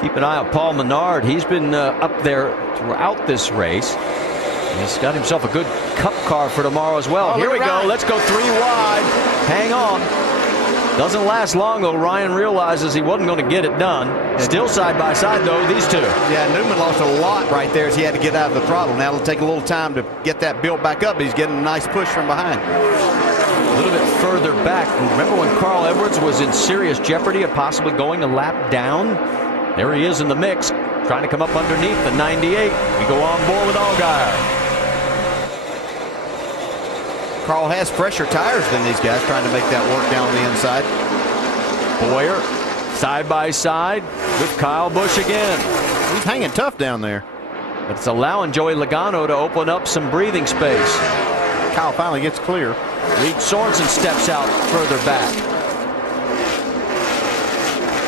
Keep an eye on Paul Menard. He's been up there throughout this race. He's got himself a good cup car for tomorrow as well. Here we go. Let's go 3 wide. Hang on. Doesn't last long, though. Ryan realizes he wasn't going to get it done. Still side by side, though, these two. Yeah, Newman lost a lot right there as he had to get out of the throttle. Now it'll take a little time to get that built back up, but he's getting a nice push from behind. A little bit further back. Remember when Carl Edwards was in serious jeopardy of possibly going a lap down? There he is in the mix, trying to come up underneath the 98. We go on board with Allgaier. Carl has fresher tires than these guys, trying to make that work down on the inside. Boyer side by side with Kyle Busch again. He's hanging tough down there. But it's allowing Joey Logano to open up some breathing space. Kyle finally gets clear. Reed Sorensen steps out further back.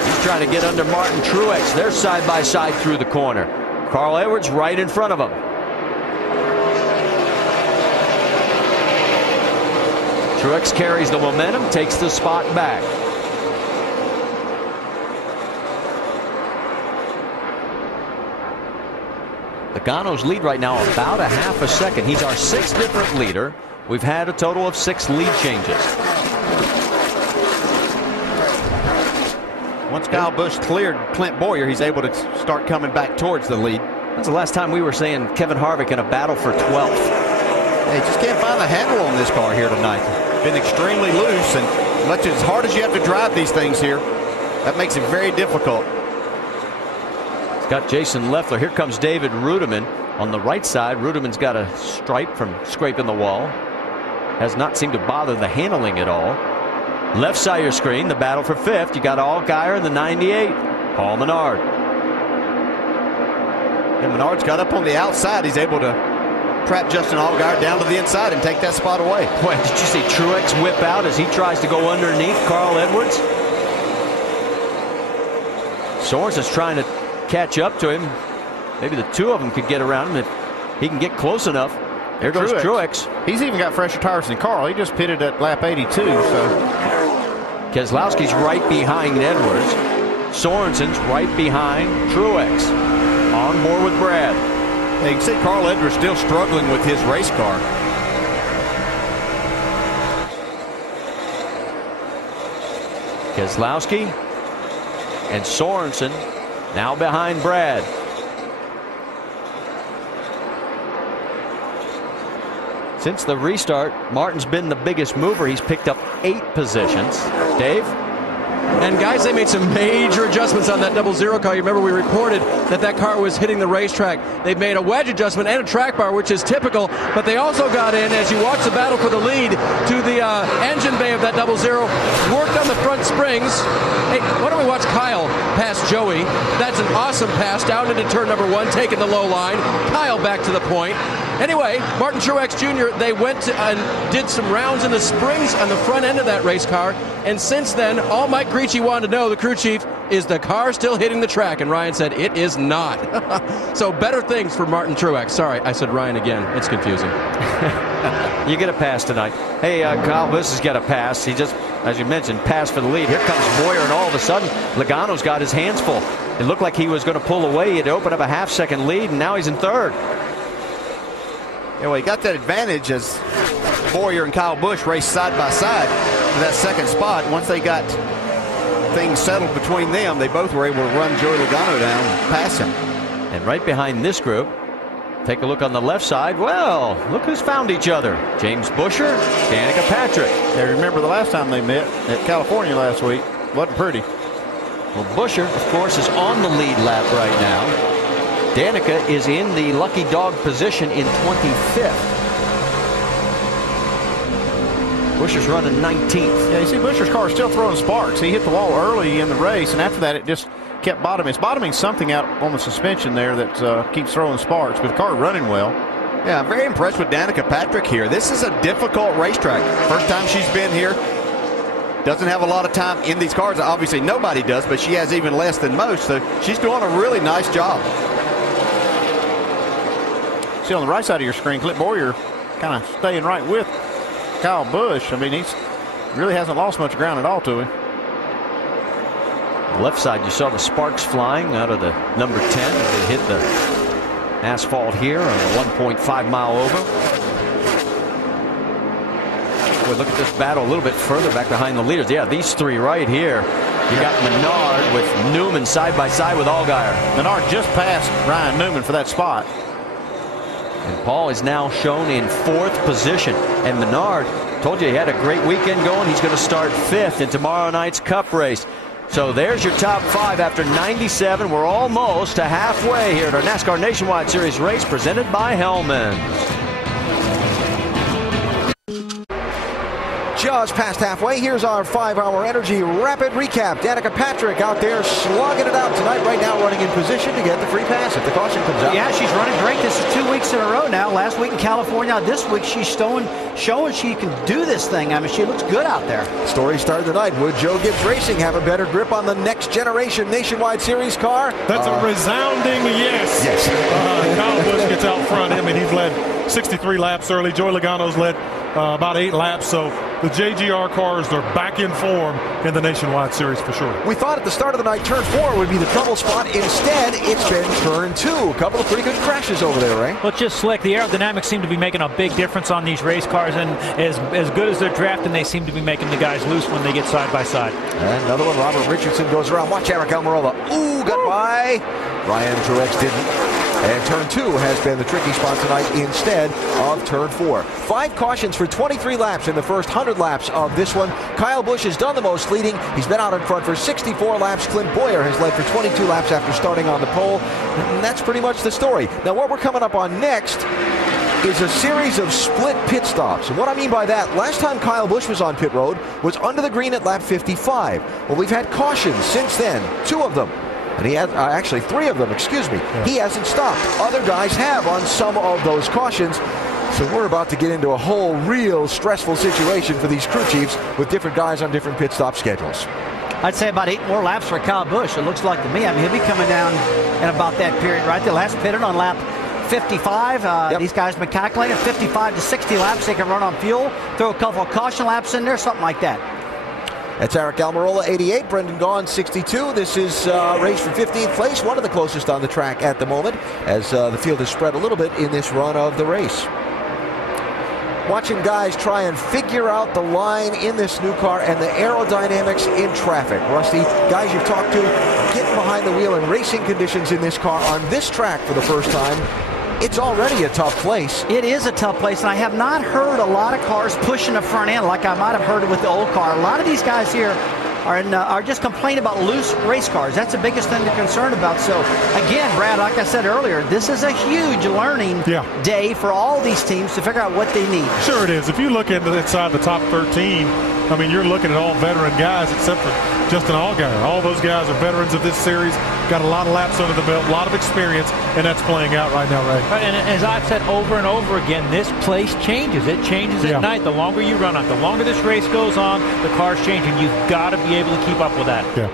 He's trying to get under Martin Truex. They're side by side through the corner. Carl Edwards right in front of him. Truex carries the momentum, takes the spot back. Logano's lead right now about a half a second. He's our 6th different leader. We've had a total of 6 lead changes. Once Kyle Busch cleared Clint Boyer, he's able to start coming back towards the lead. That's the last time we were saying Kevin Harvick in a battle for 12th. They just can't find the handle on this car here tonight. Been extremely loose, and much as hard as you have to drive these things here, that makes it very difficult. It's got Jason Leffler. Here comes David Rudiman on the right side. Rudiman's got a stripe from scraping the wall. Has not seemed to bother the handling at all. Left side of your screen, the battle for 5th. You got Allgaier in the 98. Paul Menard. And Menard's got up on the outside. He's able to trap Justin Allgaier down to the inside and take that spot away. Boy, did you see Truex whip out as he tries to go underneath Carl Edwards? Sorensen's trying to catch up to him. Maybe the two of them could get around him if he can get close enough. There goes Truex. He's even got fresher tires than Carl. He just pitted at lap 82. So Keselowski's right behind Edwards. Sorensen's right behind Truex. On board with Brad. You can see Carl Edwards still struggling with his race car. Keselowski and Sorensen now behind Brad. Since the restart, Martin's been the biggest mover. He's picked up 8 positions. Dave? And guys, they made some major adjustments on that 00 car. You remember we reported that that car was hitting the racetrack. They've made a wedge adjustment and a track bar, which is typical, but they also got in, as you watch the battle for the lead, to the engine bay of that 00, worked on the front springs. Hey, why don't we watch Kyle pass Joey? That's an awesome pass down into turn number 1, taking the low line. Kyle back to the point. Anyway, Martin Truex Jr., they went and did some rounds in the springs on the front end of that race car, and since then, all Mike Creechy wanted to know, the crew chief, is the car still hitting the track? And Ryan said it is not. So better things for Martin Truex. Sorry, I said Ryan again. It's confusing. You get a pass tonight. Hey, Kyle Busch has got a pass. He just, as you mentioned, passed for the lead. Here comes Boyer, and all of a sudden, Logano's got his hands full. It looked like he was going to pull away. He'd open up a half-second lead, and now he's in 3rd. Yeah, well, he got that advantage as Boyer and Kyle Busch raced side by side to that 2nd spot. Once they got things settled between them, they both were able to run Joey Logano down and pass him. And right behind this group, take a look on the left side. Well, look who's found each other. James Buescher, Danica Patrick. Yeah, remember the last time they met at California last week. Wasn't pretty. Well, Buescher, of course, is on the lead lap right now. Danica is in the lucky dog position in 25th. Buescher's running 19th. Yeah, you see Buescher's car is still throwing sparks. He hit the wall early in the race, and after that it just kept bottoming. It's bottoming something out on the suspension there that keeps throwing sparks, but the car running well. Yeah, I'm very impressed with Danica Patrick here. This is a difficult racetrack. First time she's been here. Doesn't have a lot of time in these cars. Obviously nobody does, but she has even less than most, so she's doing a really nice job. See on the right side of your screen, Clint Boyer kind of staying right with Kyle Busch. I mean, he's really hasn't lost much ground at all to him. Left side, you saw the sparks flying out of the number 10. They hit the asphalt here on a 1.5 mile oval. Boy, look at this battle a little bit further back behind the leaders. Yeah, these three right here. You got Menard with Newman side by side with Allgaier. Menard just passed Ryan Newman for that spot. And Paul is now shown in 4th position. And Menard, told you he had a great weekend going. He's going to start 5th in tomorrow night's Cup race. So there's your top 5 after 97. We're almost to halfway here at our NASCAR Nationwide Series race presented by Hellman. Just past halfway. Here's our 5-hour energy rapid recap. Danica Patrick out there slugging it out tonight. Right now running in position to get the free pass if the caution comes out. Yeah, she's running great. This is 2 weeks in a row now. Last week in California. This week she's showing she can do this thing. I mean, she looks good out there. Story started tonight. Would Joe Gibbs Racing have a better grip on the next generation Nationwide Series car? That's a resounding yes. Yes. Kyle Busch gets out front. I mean, he's led 63 laps early. Joey Logano's led about 8 laps. So the JGR cars are back in form in the Nationwide Series for sure. We thought at the start of the night turn 4 would be the trouble spot. Instead, it's been turn 2. A couple of pretty good crashes over there, Ray. Well, it's just slick. The aerodynamics seem to be making a big difference on these race cars, and as good as they're drafting, they seem to be making the guys loose when they get side by side. And another one, Robert Richardson goes around. Watch Eric Almirola. Ooh, got by. Ryan Truex didn't. And turn 2 has been the tricky spot tonight instead of turn 4. 5 cautions for 23 laps in the first 100 laps of this one. Kyle Busch has done the most leading. He's been out in front for 64 laps. Clint Boyer has led for 22 laps after starting on the pole. And that's pretty much the story. Now what we're coming up on next is a series of split pit stops. And what I mean by that, last time Kyle Busch was on pit road was under the green at lap 55. Well, we've had cautions since then, 2 of them. And he has actually 3 of them, excuse me. Yeah. He hasn't stopped. Other guys have on some of those cautions. So we're about to get into a whole real stressful situation for these crew chiefs with different guys on different pit stop schedules. I'd say about 8 more laps for Kyle Busch, it looks like to me. I mean, he'll be coming down in about that period right there. Last pitted on lap 55. Yep. These guys been calculating 55 to 60 laps. They can run on fuel, throw a couple of caution laps in there, something like that. That's Eric Almirola, 88. Brendan Gaughan, 62. This is race for 15th place, one of the closest on the track at the moment, as the field has spread a little bit in this run of the race. Watching guys try and figure out the line in this new car and the aerodynamics in traffic. Rusty, guys you've talked to, getting behind the wheel in racing conditions in this car on this track for the first time. It's already a tough place. It is a tough place, and I have not heard a lot of cars pushing the front end like I might have heard with the old car. A lot of these guys here are just complaining about loose race cars. That's the biggest thing they're concerned about. So, again, Brad, like I said earlier, this is a huge learning day for all these teams to figure out what they need. Sure it is. If you look inside the top 13, I mean, you're looking at all veteran guys except for Justin Allgaier. All those guys are veterans of this series, got a lot of laps under the belt, a lot of experience, and that's playing out right now, Ray. And as I've said over and over again, this place changes. It changes at night. The longer you run on, the longer this race goes on, the cars change, and you've got to be able to keep up with that. Yeah.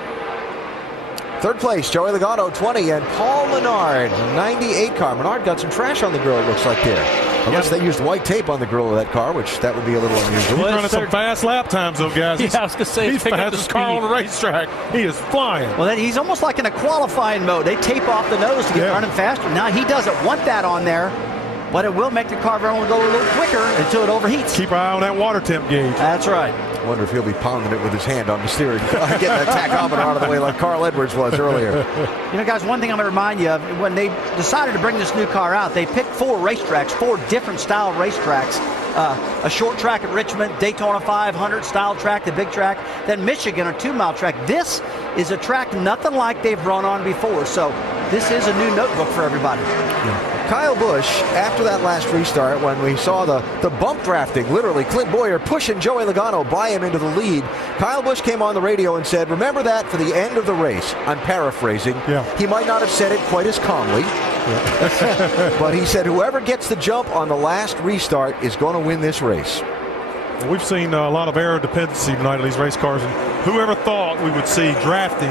3rd place, Joey Logano, 20, and Paul Menard, 98 car. Menard got some trash on the grill, it looks like there. Unless they used white tape on the grill of that car, which that would be a little unusual. He's running some fast lap times, though, guys. Yeah, I was going to say, he's fastest car on the racetrack. He is flying. Well, then he's almost like in a qualifying mode. They tape off the nose to get running faster. Now, he doesn't want that on there, but it will make the car run go a little quicker until it overheats. Keep an eye on that water temp gauge. That's right. I wonder if he'll be pounding it with his hand on the steering, getting that tachometer out of the way like Carl Edwards was earlier. You know, guys, one thing I'm going to remind you of, when they decided to bring this new car out, they picked 4 racetracks, 4 different style racetracks. A short track at Richmond, Daytona 500 style track, the big track, then Michigan, a 2-mile track. This is a track nothing like they've run on before, so this is a new notebook for everybody. Kyle Busch, after that last restart, when we saw the bump drafting, literally Clint Boyer pushing Joey Logano by him into the lead, Kyle Busch came on the radio and said, remember that for the end of the race. I'm paraphrasing. He might not have said it quite as calmly, but he said whoever gets the jump on the last restart is going to win this race. Well, we've seen a lot of aero dependency tonight on these race cars, and whoever thought we would see drafting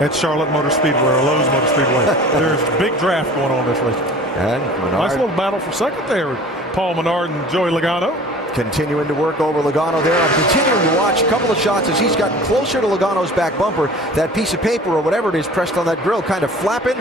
at Charlotte Motor Speedway or Lowe's Motor Speedway. There's a big draft going on this race. And Menard, nice little battle for second there with Paul Menard and Joey Logano. continuing to work over Logano there. I'm continuing to watch a couple of shots as he's gotten closer to Logano's back bumper. That piece of paper or whatever it is pressed on that grill kind of flapping.